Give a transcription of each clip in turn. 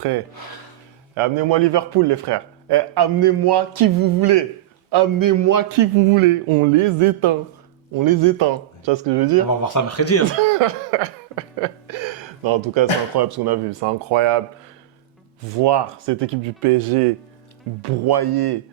Frère, amenez-moi Liverpool, les frères. Amenez-moi qui vous voulez. Amenez-moi qui vous voulez. On les éteint. On les éteint. Tu vois ce que je veux On dire? va voir ça mercredi. Hein. Non, en tout cas, c'est incroyable ce qu'on a vu. C'est incroyable. Voir cette équipe du PSG broyer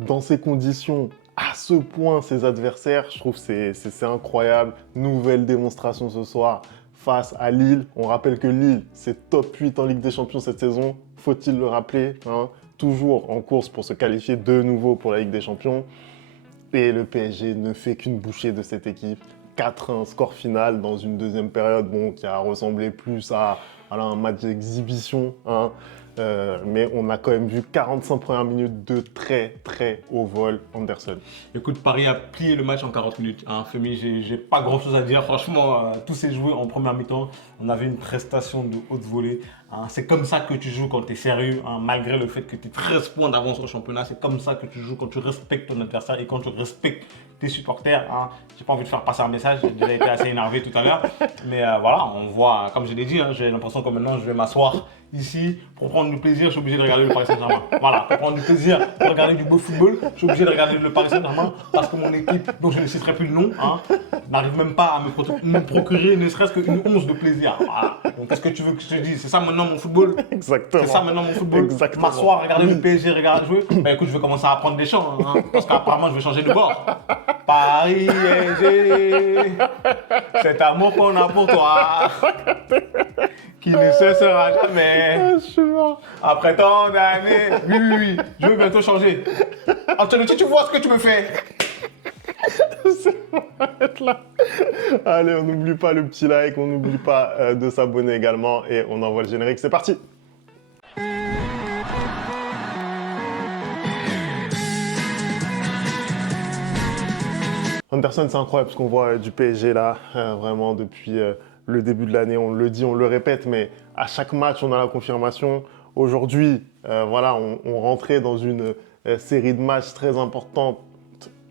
dans ces conditions à ce point ses adversaires, je trouve que c'est incroyable. Nouvelle démonstration ce soir face à Lille. On rappelle que Lille, c'est top 8 en Ligue des Champions cette saison. Faut-il le rappeler, hein? Toujours en course pour se qualifier de nouveau pour la Ligue des Champions. Et le PSG ne fait qu'une bouchée de cette équipe. 4-1, score final dans une deuxième période qui a ressemblé plus à un match d'exhibition. Hein. Mais on a quand même vu 45 premières minutes de très très haut vol Anderson. Écoute, Paris a plié le match en 40 minutes. Hein. Femi, j'ai pas grand chose à dire. Franchement, tout s'est joué en première mi-temps. On avait une prestation de haute volée. Hein. C'est comme ça que tu joues quand tu es sérieux, hein. Malgré le fait que tu aies 13 points d'avance au championnat. C'est comme ça que tu joues quand tu respectes ton adversaire et quand tu respectes tes supporters. Hein. J'ai pas envie de faire passer un message. J'ai déjà été assez énervé tout à l'heure. Mais voilà, on voit, comme je l'ai dit, hein, j'ai l'impression que maintenant je vais m'asseoir ici pour prendre du plaisir. Je suis obligé de regarder le Paris Saint-Germain. Voilà, pour prendre du plaisir, pour regarder du beau football, je suis obligé de regarder le Paris Saint-Germain parce que mon équipe, dont je ne citerai plus le nom, hein, n'arrive même pas à me procurer ne serait-ce qu'une once de plaisir. Voilà. Donc qu'est-ce que tu veux que je te dise? C'est ça maintenant mon football? Exactement. C'est ça maintenant mon football? Exactement. M'asseoir, regarder le PSG, regarder jouer? Ben écoute, je vais commencer à apprendre des chants, hein, parce qu'apparemment je vais changer de bord. Paris PSG, cet amour qu'on a pour toi, qui ne cessera jamais. Je suis mort. Après tant d'années, oui, je vais bientôt changer. Antonucci, tu vois ce que tu me fais? C'est bon, arrête là. Allez, on n'oublie pas le petit like, on n'oublie pas de s'abonner également et on envoie le générique, c'est parti. Anderson, c'est incroyable ce qu'on voit du PSG là, vraiment depuis le début de l'année, on le dit, on le répète, mais à chaque match, on a la confirmation. Aujourd'hui, voilà, on rentrait dans une série de matchs très importante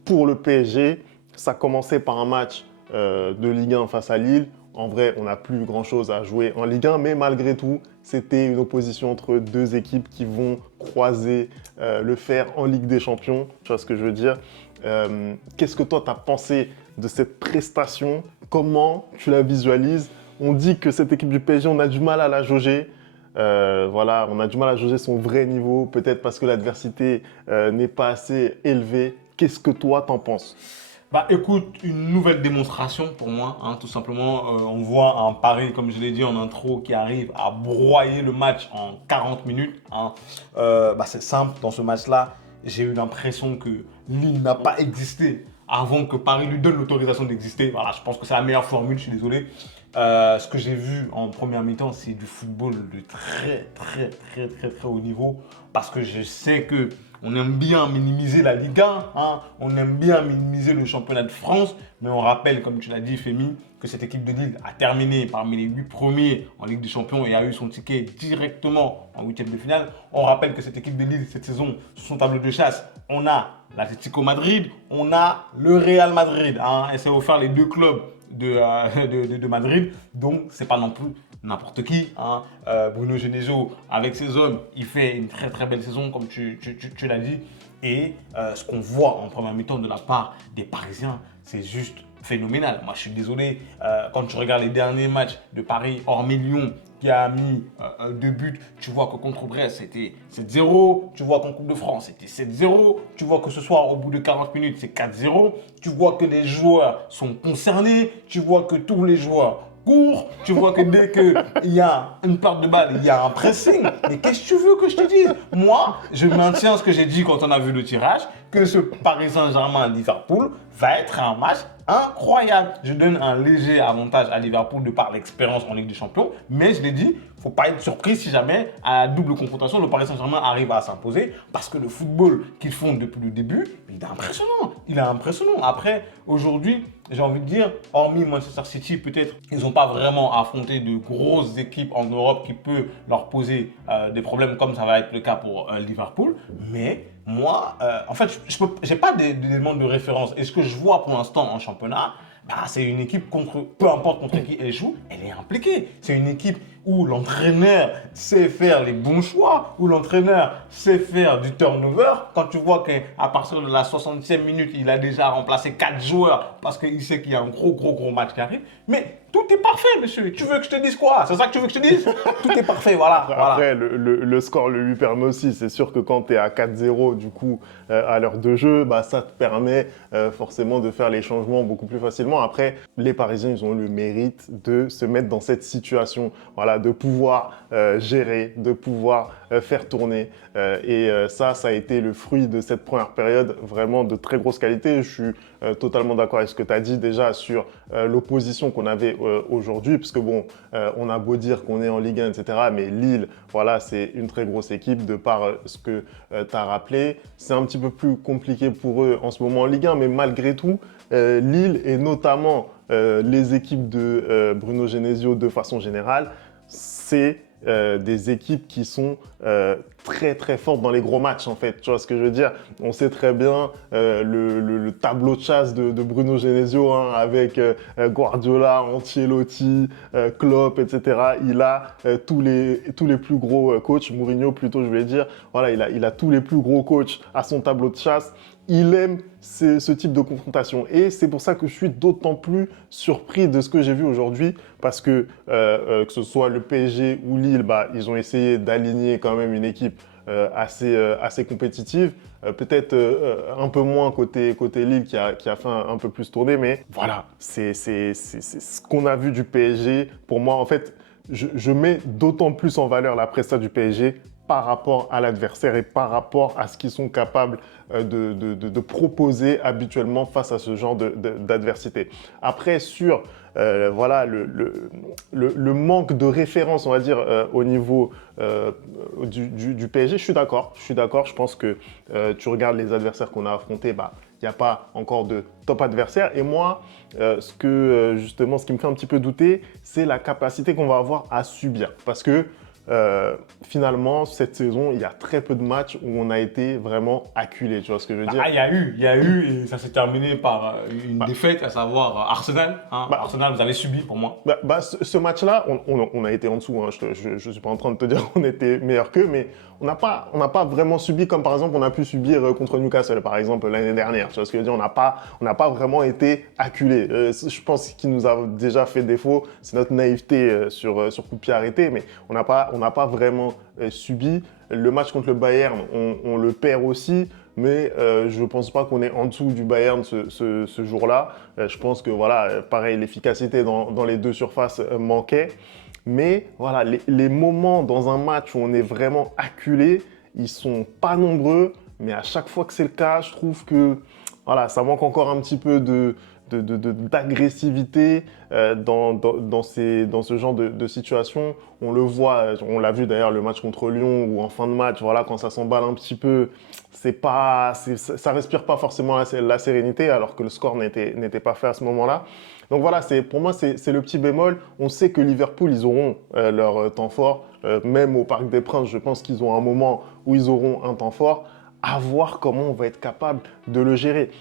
pour le PSG. Ça commençait par un match de Ligue 1 face à Lille. En vrai, on n'a plus grand-chose à jouer en Ligue 1, mais malgré tout, c'était une opposition entre deux équipes qui vont croiser le fer en Ligue des Champions. Tu vois ce que je veux dire? Qu'est-ce que toi, tu as pensé de cette prestation? Comment tu la visualises? On dit que cette équipe du PSG, on a du mal à la jauger. Voilà, on a du mal à jauger son vrai niveau, peut-être parce que l'adversité n'est pas assez élevée. Qu'est-ce que toi, t'en penses? Bah écoute, une nouvelle démonstration pour moi, hein, tout simplement. On voit un Paris, comme je l'ai dit en intro, qui arrive à broyer le match en 40 minutes. Hein. C'est simple, dans ce match-là, j'ai eu l'impression que Lille n'a pas existé avant que Paris lui donne l'autorisation d'exister. Voilà, je pense que c'est la meilleure formule, je suis désolé. Ce que j'ai vu en première mi-temps, c'est du football de très haut niveau. Parce que je sais que on aime bien minimiser la Ligue 1, hein, on aime bien minimiser le championnat de France. Mais on rappelle, comme tu l'as dit, Femi, que cette équipe de Lille a terminé parmi les 8 premiers en Ligue des Champions et a eu son ticket directement en huitième de finale. On rappelle que cette équipe de Lille, cette saison, sur son tableau de chasse, on a l'Atlético Madrid, on a le Real Madrid. Hein, et c'est offert les deux clubs de Madrid. Donc, c'est pas non plus n'importe qui. Hein. Bruno Genesio, avec ses hommes, il fait une très belle saison, comme tu l'as dit. Et ce qu'on voit en première mi-temps de la part des Parisiens, c'est juste phénoménal. Moi, je suis désolé, quand tu regardes les derniers matchs de Paris, hormis Lyon, qui a mis 2 buts, tu vois que contre Brest, c'était 7-0. Tu vois qu'en Coupe de France, c'était 7-0. Tu vois que ce soir, au bout de 40 minutes, c'est 4-0. Tu vois que les joueurs sont concernés. Tu vois que tous les joueurs courent. Tu vois que dès qu'il y a une perte de balle, il y a un pressing. Mais qu'est-ce que tu veux que je te dise? Moi, je maintiens ce que j'ai dit quand on a vu le tirage, que ce Paris Saint-Germain-Liverpool va être un match incroyable. Je donne un léger avantage à Liverpool de par l'expérience en Ligue des Champions, mais je l'ai dit, il ne faut pas être surpris si jamais à la double confrontation, le Paris Saint-Germain arrive à s'imposer parce que le football qu'ils font depuis le début, il est impressionnant. Il est impressionnant. Après, aujourd'hui, j'ai envie de dire, hormis Manchester City, peut-être, ils n'ont pas vraiment affronté de grosses équipes en Europe qui peuvent leur poser des problèmes comme ça va être le cas pour Liverpool, mais moi, en fait, je n'ai pas d'éléments de référence. Et ce que je vois pour l'instant en championnat, c'est une équipe, peu importe contre qui elle joue, elle est impliquée. C'est une équipe où l'entraîneur sait faire les bons choix, où l'entraîneur sait faire du turnover. Quand tu vois qu'à partir de la 60e minute, il a déjà remplacé 4 joueurs parce qu'il sait qu'il y a un gros match qui arrive. Mais tout est parfait, monsieur. Tu veux que je te dise quoi? C'est ça que tu veux que je te dise? Tout est parfait, voilà. Après, le score le lui permet aussi. C'est sûr que quand tu es à 4-0, du coup, à l'heure de jeu, bah, ça te permet forcément de faire les changements beaucoup plus facilement. Après, les Parisiens, ils ont le mérite de se mettre dans cette situation, voilà, de pouvoir gérer, de pouvoir faire tourner. Ça a été le fruit de cette première période, vraiment de très grosse qualité. Je suis totalement d'accord avec ce que tu as dit déjà sur l'opposition qu'on avait aujourd'hui, parce que bon, on a beau dire qu'on est en Ligue 1, etc., mais Lille, voilà, c'est une très grosse équipe de par ce que tu as rappelé. C'est un petit peu plus compliqué pour eux en ce moment en Ligue 1, mais malgré tout, Lille et notamment les équipes de Bruno Genesio de façon générale, c'est des équipes qui sont très fortes dans les gros matchs en fait. Tu vois ce que je veux dire? On sait très bien le tableau de chasse de Bruno Genesio hein, avec Guardiola, Ancelotti, Klopp, etc. Il a tous les plus gros coachs, Mourinho plutôt je vais dire. Voilà, il a tous les plus gros coachs à son tableau de chasse. Il aime ce type de confrontation. Et c'est pour ça que je suis d'autant plus surpris de ce que j'ai vu aujourd'hui, parce que ce soit le PSG ou Lille, bah, ils ont essayé d'aligner quand même une équipe assez compétitive. Peut-être un peu moins côté Lille qui a fait un peu plus tourner, mais voilà, c'est ce qu'on a vu du PSG. Pour moi, en fait, je mets d'autant plus en valeur la prestation du PSG par rapport à l'adversaire et par rapport à ce qu'ils sont capables de proposer habituellement face à ce genre d'adversité. Après, sur voilà, le manque de référence, on va dire, au niveau du PSG, je suis d'accord. Je pense que tu regardes les adversaires qu'on a affrontés, bah, il n'y a pas encore de top adversaire. Et moi, justement, ce qui me fait un petit peu douter, c'est la capacité qu'on va avoir à subir. Parce que finalement, cette saison, il y a très peu de matchs où on a été vraiment acculé. Tu vois ce que je veux dire? Il y a eu, et ça s'est terminé par une défaite, à savoir Arsenal. Hein. Arsenal, vous avez subi pour moi. Ce match-là, on a été en dessous. Hein. Je ne suis pas en train de te dire qu'on était meilleur qu'eux, mais on n'a pas vraiment subi comme par exemple on a pu subir contre Newcastle, par exemple, l'année dernière. Tu vois ce que je veux dire? On n'a pas vraiment été acculé. Je pense qu'il nous a déjà fait défaut, c'est notre naïveté sur coup de pied arrêté, mais on n'a pas vraiment subi. Le match contre le Bayern, on le perd aussi, mais je ne pense pas qu'on est en dessous du Bayern ce jour-là. Je pense que voilà, pareil, l'efficacité dans les deux surfaces manquait. Mais voilà, les moments dans un match où on est vraiment acculé, ils sont pas nombreux, mais à chaque fois que c'est le cas, je trouve que voilà, ça manque encore un petit peu d'agressivité dans ce genre de situation. On le voit, on l'a vu d'ailleurs le match contre Lyon ou en fin de match, voilà, quand ça s'emballe un petit peu, ça respire pas forcément la sérénité alors que le score n'était pas fait à ce moment-là. Donc voilà, pour moi, c'est le petit bémol. On sait que Liverpool, ils auront leur temps fort. Même au Parc des Princes, je pense qu'ils ont un moment où ils auront un temps fort. À voir comment on va être capable de le gérer.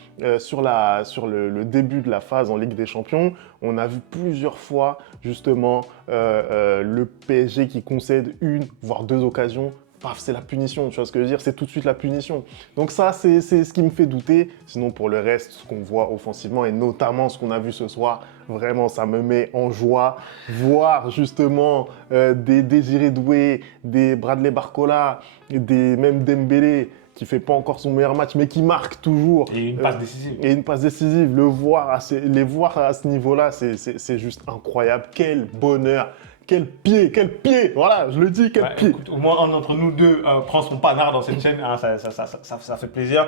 Sur le début de la phase en Ligue des Champions, on a vu plusieurs fois justement le PSG qui concède une, voire deux occasions. Paf, c'est la punition, tu vois ce que je veux dire? C'est tout de suite la punition. Donc ça, c'est ce qui me fait douter. Sinon, pour le reste, ce qu'on voit offensivement et notamment ce qu'on a vu ce soir, vraiment, ça me met en joie. Voir justement des Désiré Doué, des Bradley Barcola, même Dembélé, qui fait pas encore son meilleur match, mais qui marque toujours. Et une passe décisive. Et une passe décisive. Les voir à ce niveau-là, c'est juste incroyable. Quel bonheur. Quel pied, voilà, je le dis, quel pied. Écoute, au moins un d'entre nous deux prend son panard dans cette chaîne, hein, ça fait plaisir.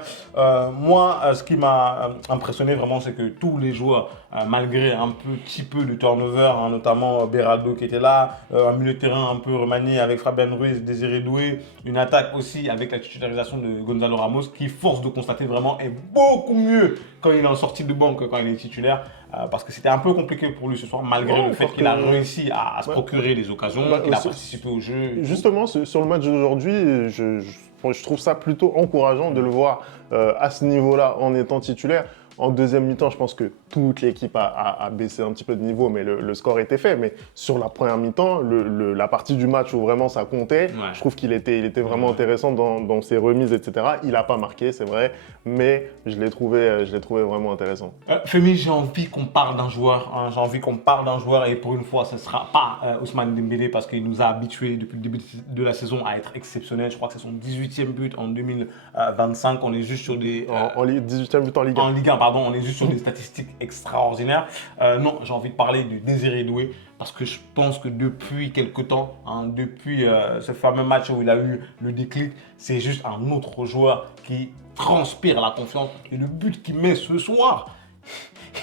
Moi, ce qui m'a impressionné vraiment, c'est que tous les joueurs, malgré un petit peu de turnover, hein, notamment Beraldo qui était là, un milieu de terrain un peu remanié avec Fabien Ruiz, Désiré Doué, une attaque aussi avec la titularisation de Gonzalo Ramos, qui, force de constater vraiment, est beaucoup mieux quand il est en sortie de banque que quand il est titulaire. Parce que c'était un peu compliqué pour lui ce soir, malgré le fait qu'il a réussi à se procurer des occasions, qu'il a participé au jeu. Justement, sur le match d'aujourd'hui, je trouve ça plutôt encourageant de le voir à ce niveau-là en étant titulaire. En deuxième mi-temps, je pense que toute l'équipe a baissé un petit peu de niveau, mais le score était fait. Mais sur la première mi-temps, la partie du match où vraiment ça comptait, Ouais. je trouve qu'il était vraiment intéressant dans ses remises, etc. Il n'a pas marqué, c'est vrai, mais je l'ai trouvé vraiment intéressant. Femi, j'ai envie qu'on parle d'un joueur. Hein, j'ai envie qu'on parle d'un joueur et pour une fois, ce ne sera pas Ousmane Dembélé parce qu'il nous a habitués depuis le début de la saison à être exceptionnel. Je crois que c'est son 18e but en 2025. On est juste sur des... 18e but en Ligue 1. En Ligue 1, pardon, on est juste sur des statistiques extraordinaires. Non, j'ai envie de parler de Désiré Doué parce que je pense que depuis quelques temps, hein, depuis ce fameux match où il a eu le déclic, c'est juste un autre joueur qui transpire la confiance. Et le but qu'il met ce soir,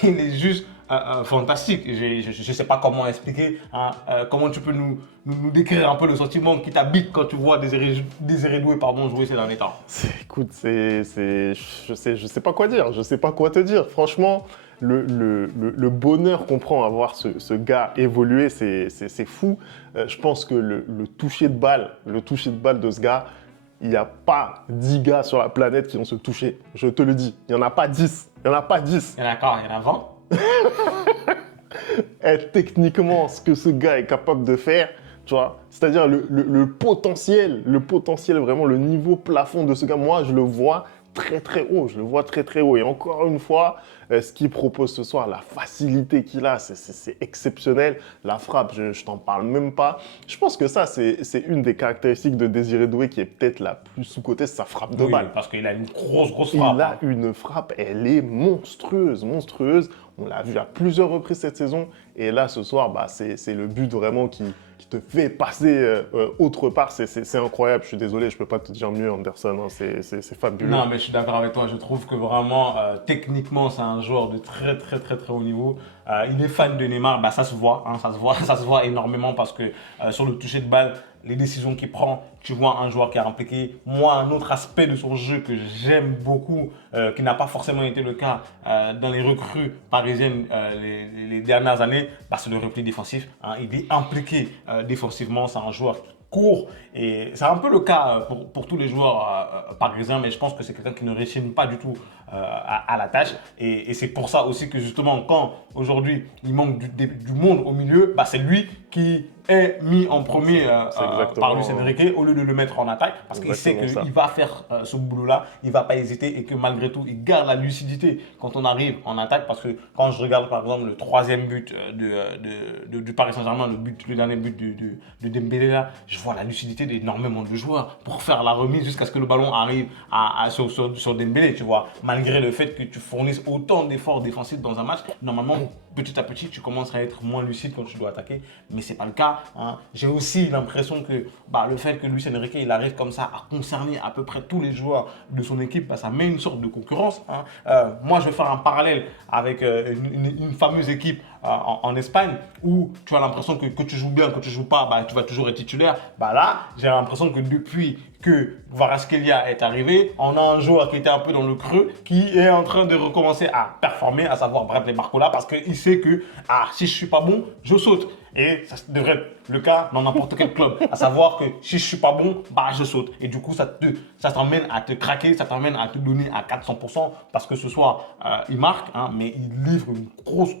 il est juste fantastique. Je ne sais pas comment expliquer, hein, comment tu peux nous décrire un peu le sentiment qui t'habite quand tu vois Désiré Doué jouer ces derniers temps. Écoute, je sais pas quoi dire, je sais pas quoi te dire. Franchement, le bonheur qu'on prend à voir ce gars évoluer, c'est fou. Je pense que le toucher de balle de ce gars, il n'y a pas 10 gars sur la planète qui ont ce toucher. Je te le dis, il n'y en a pas 10. Il n'y en a pas 10. Il y en a quoi? Il y en a 20? Et techniquement, ce que ce gars est capable de faire, tu vois, c'est-à-dire le potentiel, vraiment le niveau plafond de ce gars, moi je le vois très très haut, je le vois très très haut. Et encore une fois, ce qu'il propose ce soir, la facilité qu'il a, c'est exceptionnel. La frappe, je t'en parle même pas. Je pense que ça, c'est une des caractéristiques de Désiré Doué qui est peut-être la plus sous-cotée, c'est sa frappe de balle. Parce qu'il a une grosse frappe. Il a une frappe, elle est monstrueuse, monstrueuse. On l'a vu à plusieurs reprises cette saison. Et là, ce soir, bah, c'est le but vraiment qui te fait passer autre part. C'est incroyable. Je suis désolé, je ne peux pas te dire mieux, Anderson. Hein. C'est fabuleux. Non, mais je suis d'accord avec toi. Je trouve que vraiment, techniquement, c'est un joueur de très haut niveau. Il est fan de Neymar. Bah, ça se voit, hein, ça se voit énormément parce que sur le toucher de balle, les décisions qu'il prend, tu vois un joueur qui est impliqué. Moi, un autre aspect de son jeu que j'aime beaucoup, qui n'a pas forcément été le cas dans les recrues parisiennes les dernières années, bah, c'est le repli défensif. Hein. Il est impliqué défensivement, c'est un joueur qui court et c'est un peu le cas pour tous les joueurs parisiens, mais je pense que c'est quelqu'un qui ne réchigne pas du tout à la tâche et c'est pour ça aussi que justement quand aujourd'hui il manque du monde au milieu, bah, c'est lui qui est mis en premier par Luis Enrique au lieu de le mettre en attaque parce qu'il sait qu'il va faire ce boulot-là, il ne va pas hésiter et que malgré tout, il garde la lucidité quand on arrive en attaque parce que quand je regarde par exemple le troisième but du Paris Saint-Germain, le dernier but de Dembélé là, je vois la lucidité d'énormément de joueurs pour faire la remise jusqu'à ce que le ballon arrive sur Dembélé, tu vois. Malgré le fait que tu fournisses autant d'efforts défensifs dans un match, normalement, petit à petit, tu commences à être moins lucide quand tu dois attaquer, mais ce n'est pas le cas. Hein. J'ai aussi l'impression que le fait que Luis Enrique il arrive comme ça à concerner à peu près tous les joueurs de son équipe, bah, ça met une sorte de concurrence. Hein. Moi, je vais faire un parallèle avec une fameuse équipe en Espagne où tu as l'impression que tu joues bien, que tu joues pas, bah, tu vas toujours être titulaire. Bah, là, j'ai l'impression que depuis que Kvaratskhelia est arrivé, on a un joueur qui était un peu dans le creux, qui est en train de recommencer à performer, à savoir Bradley Barcola, parce qu'il sait que si je suis pas bon, je saute. Et ça devrait être le cas dans n'importe quel club. À savoir que si je suis pas bon, bah je saute. Et du coup, ça t'emmène à te craquer, ça t'emmène à te donner à 400% parce que ce soir, il marque, hein, mais il livre une grosse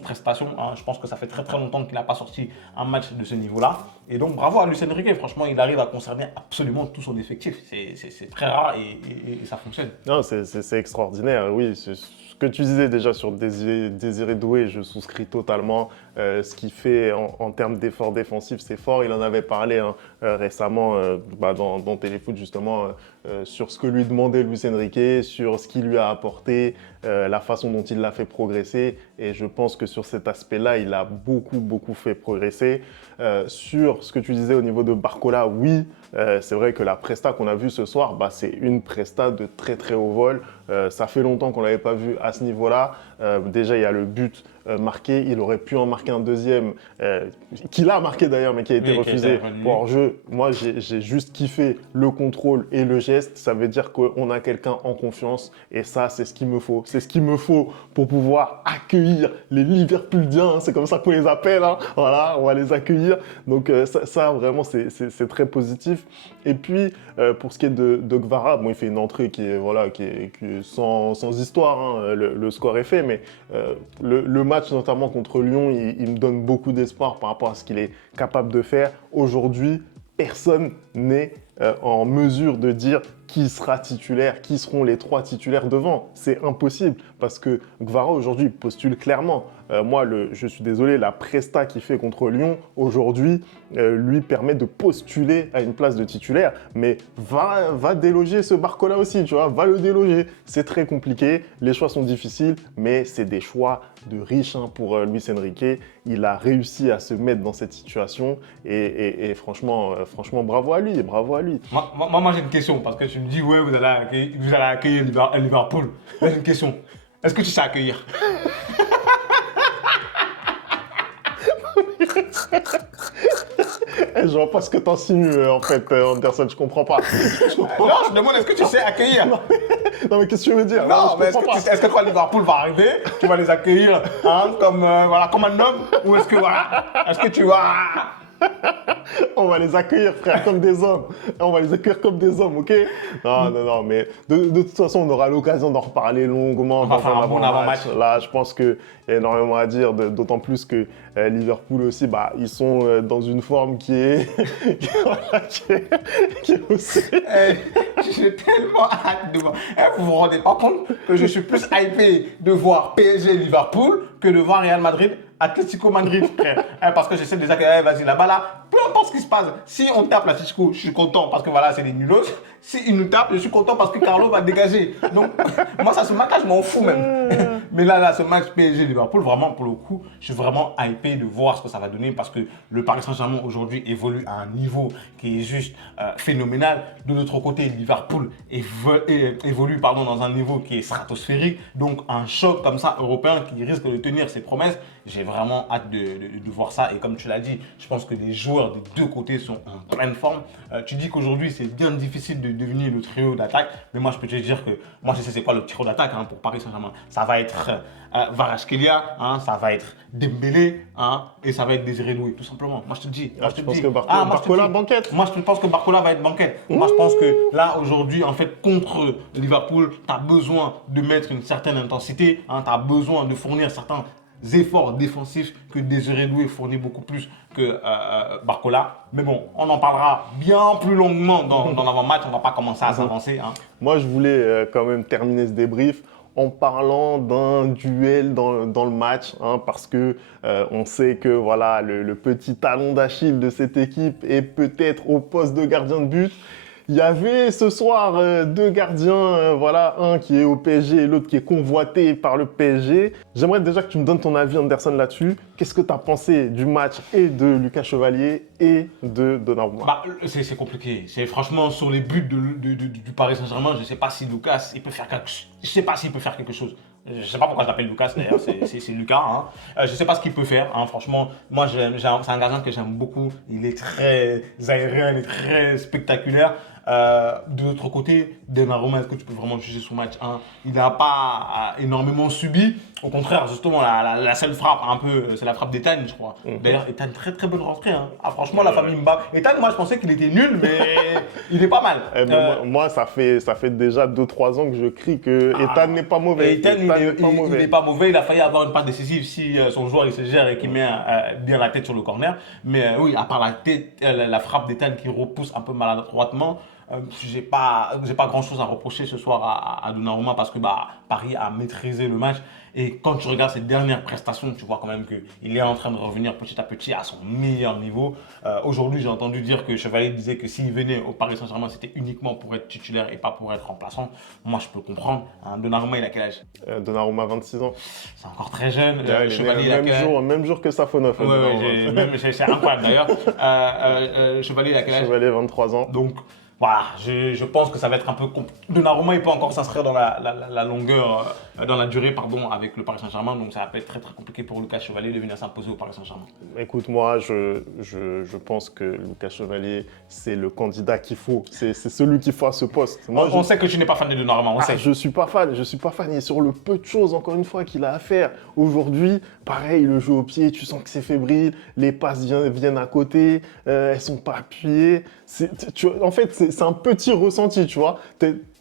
prestation. Hein. Je pense que ça fait très longtemps qu'il n'a pas sorti un match de ce niveau-là. Et donc, bravo à Luis Enrique. Franchement, il arrive à concerner absolument tout son effectif. C'est très rare et ça fonctionne. Non, c'est extraordinaire. Oui, ce que tu disais déjà sur Désiré Doué, je souscris totalement. Ce qu'il fait en termes d'efforts défensifs, c'est fort. Il en avait parlé récemment dans Téléfoot, justement, sur ce que lui demandait Luis Enrique, sur ce qu'il lui a apporté, la façon dont il l'a fait progresser. Et je pense que sur cet aspect-là, il a beaucoup fait progresser. Sur ce que tu disais au niveau de Barcola, oui, c'est vrai que la presta qu'on a vue ce soir, c'est une presta de très haut vol. Ça fait longtemps qu'on ne l'avait pas vu à ce niveau-là. Déjà, il y a le but marqué. Il aurait pu en marquer un deuxième, qu'il a marqué d'ailleurs, mais qui a été refusé pour hors-jeu. Moi, j'ai juste kiffé le contrôle et le geste. Ça veut dire qu'on a quelqu'un en confiance et ça, c'est ce qu'il me faut. C'est ce qu'il me faut pour pouvoir accueillir les Liverpooliens. Hein. C'est comme ça qu'on les appelle. Hein. Voilà, on va les accueillir. Donc ça vraiment, c'est très positif. Et puis, pour ce qui est de Kvara, bon, il fait une entrée qui est, voilà, qui est sans histoire. Hein. Le score est fait, mais le match, notamment contre Lyon, il me donne beaucoup d'espoir par rapport à ce qu'il est capable de faire. Aujourd'hui, personne n'est en mesure de dire qui sera titulaire, qui seront les 3 titulaires devant. C'est impossible parce que Kvara aujourd'hui postule clairement. Moi, je suis désolé, la presta qu'il fait contre Lyon aujourd'hui lui permet de postuler à une place de titulaire. Mais va déloger ce Barcola aussi, tu vois, va le déloger. C'est très compliqué, les choix sont difficiles, mais c'est des choix de riches hein, pour Luis Enrique. Il a réussi à se mettre dans cette situation et franchement, bravo à lui, bravo à lui. Moi j'ai une question parce que tu me dis, ouais, vous allez accueillir Liverpool. Là, j'ai une question. Est-ce que tu sais accueillir? Je vois pas ce que t'insinues en fait, Anderson, je comprends pas. Non, je demande, est-ce que tu sais accueillir? Non, mais qu'est-ce que tu veux dire? Non, mais est-ce que quand Liverpool va arriver, tu vas les accueillir hein, comme un homme? Ou est-ce que tu vas... On va les accueillir, frère, comme des hommes. On va les accueillir comme des hommes, ok? Non, mais de toute façon, on aura l'occasion d'en reparler longuement. On va faire un bon avant-match. Là, je pense qu'il y a énormément à dire, d'autant plus que Liverpool aussi, bah, ils sont dans une forme qui est, qui est aussi... J'ai tellement hâte de voir. Vous vous rendez pas compte que je suis plus hypé de voir PSG Liverpool que de voir Real Madrid Atlético Madrid, frère. Parce que j'essaie déjà que, vas-y, là-bas, là, peu importe ce qui se passe. Si on tape l'Atlético, je suis content parce que voilà, c'est des nulos. Si ils nous tapent, je suis content parce que Carlo va dégager. Donc, moi, ça, ce match-là, je m'en fous même. Mais là, ce match PSG-Liverpool, vraiment, pour le coup, je suis vraiment hypé de voir ce que ça va donner parce que le Paris Saint-Germain, aujourd'hui, évolue à un niveau qui est juste phénoménal. De l'autre côté, Liverpool évolue dans un niveau qui est stratosphérique. Donc, un choc comme ça, européen, qui risque de tenir ses promesses. J'ai vraiment hâte de voir ça. Et comme tu l'as dit, je pense que les joueurs des deux côtés sont en pleine forme. Tu dis qu'aujourd'hui, c'est bien difficile de devenir le trio d'attaque. Mais moi, je peux te dire que moi, je sais c'est quoi le trio d'attaque pour Paris Saint-Germain. Ça va être Kvaratskhelia, ça va être Dembélé et ça va être Désiré Doué, tout simplement. Moi, je te dis. Je pense que Barcola banquette. Moi, je pense que Barcola va être banquette. Moi, je pense que là, aujourd'hui, en fait, contre Liverpool, tu as besoin de mettre une certaine intensité. Tu as besoin de fournir certains efforts défensifs que Désiré Doué fournit beaucoup plus que Barcola. Mais bon, on en parlera bien plus longuement dans l'avant-match. On ne va pas commencer à s'avancer. Moi, je voulais quand même terminer ce débrief en parlant d'un duel dans le match, parce que on sait que voilà, le petit talon d'Achille de cette équipe est peut-être au poste de gardien de but. Il y avait ce soir 2 gardiens, voilà, un qui est au PSG et l'autre qui est convoité par le PSG. J'aimerais déjà que tu me donnes ton avis, Anderson, là-dessus. Qu'est-ce que tu as pensé du match et de Lucas Chevalier et de Donnarumma? C'est compliqué. C'est franchement sur les buts du Paris Saint-Germain, je ne sais pas si Lucas il peut faire quelque chose. Je sais pas s'il peut faire quelque chose. Je ne sais pas pourquoi je l'appelle Lucas d'ailleurs, c'est Lucas. Je ne sais pas ce qu'il peut faire. Franchement, moi c'est un gardien que j'aime beaucoup. Il est très aérien, il est très spectaculaire. De l'autre côté, Donnarumma, est-ce que tu peux vraiment juger son match? Il n'a pas énormément subi. Au contraire, justement, la seule frappe, un peu, c'est la frappe d'Ethan, je crois. D'ailleurs, Ethan, très très bonne rentrée. Franchement, la famille Mbappé. Ethan, moi, je pensais qu'il était nul, mais il est pas mal. Moi, ça fait déjà 2-3 ans que je crie que Ethan n'est pas mauvais. Ethan, il n'est pas mauvais. Il a failli avoir une passe décisive si son joueur il se gère et qu'il met bien la tête sur le corner. Mais oui, à part la frappe d'Ethan qui repousse un peu maladroitement, j'ai pas grand chose à reprocher ce soir à Donnarumma parce que Paris a maîtrisé le match. Et quand tu regardes ses dernières prestations, tu vois quand même qu'il est en train de revenir petit à petit à son meilleur niveau. Aujourd'hui, j'ai entendu dire que Chevalier disait que s'il venait au Paris Saint-Germain, c'était uniquement pour être titulaire et pas pour être remplaçant. Moi, je peux comprendre. Donnarumma, il a quel âge? Donnarumma, 26 ans. C'est encore très jeune. Chevalier, il a quel âge? Même jour que Safonov. C'est incroyable d'ailleurs. Chevalier, il a quel âge? Chevalier, 23 ans. Donc, voilà, je pense que ça va être un peu Donnarumma, il peut encore s'inscrire dans la longueur, dans la durée, pardon, avec le Paris Saint-Germain. Donc ça va être très très compliqué pour Lucas Chevalier de venir s'imposer au Paris Saint-Germain. Écoute, moi, je pense que Lucas Chevalier, c'est le candidat qu'il faut. C'est celui qu'il faut à ce poste. Moi, On sait que tu n'es pas fan de Donnarumma, on sait. je suis pas fan, je suis pas fan. Et sur le peu de choses, encore une fois, qu'il a à faire. Aujourd'hui, pareil, le jeu au pied, tu sens que c'est fébrile, les passes viennent à côté, elles sont pas appuyées. En fait, c'est un petit ressenti, tu vois.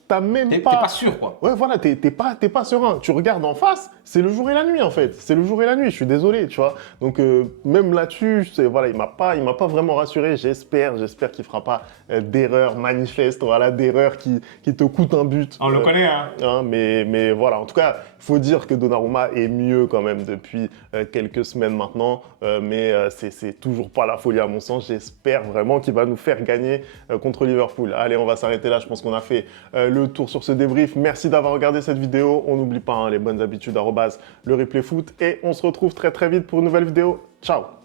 T'as même T'es pas sûr, quoi. Ouais, voilà, t'es pas serein. Tu regardes en face, c'est le jour et la nuit, en fait. C'est le jour et la nuit, je suis désolé, tu vois. Donc, même là-dessus, voilà, il m'a pas vraiment rassuré. J'espère qu'il fera pas d'erreur manifeste, voilà, d'erreur qui te coûte un but. On le connaît, hein. Mais voilà, en tout cas, il faut dire que Donnarumma est mieux quand même depuis quelques semaines maintenant. C'est toujours pas la folie à mon sens. J'espère vraiment qu'il va nous faire gagner contre Liverpool. Allez, on va s'arrêter là. Je pense qu'on a fait le tour sur ce débrief. Merci d'avoir regardé cette vidéo. On n'oublie pas les bonnes habitudes, @le replay foot. Et on se retrouve très très vite pour une nouvelle vidéo. Ciao!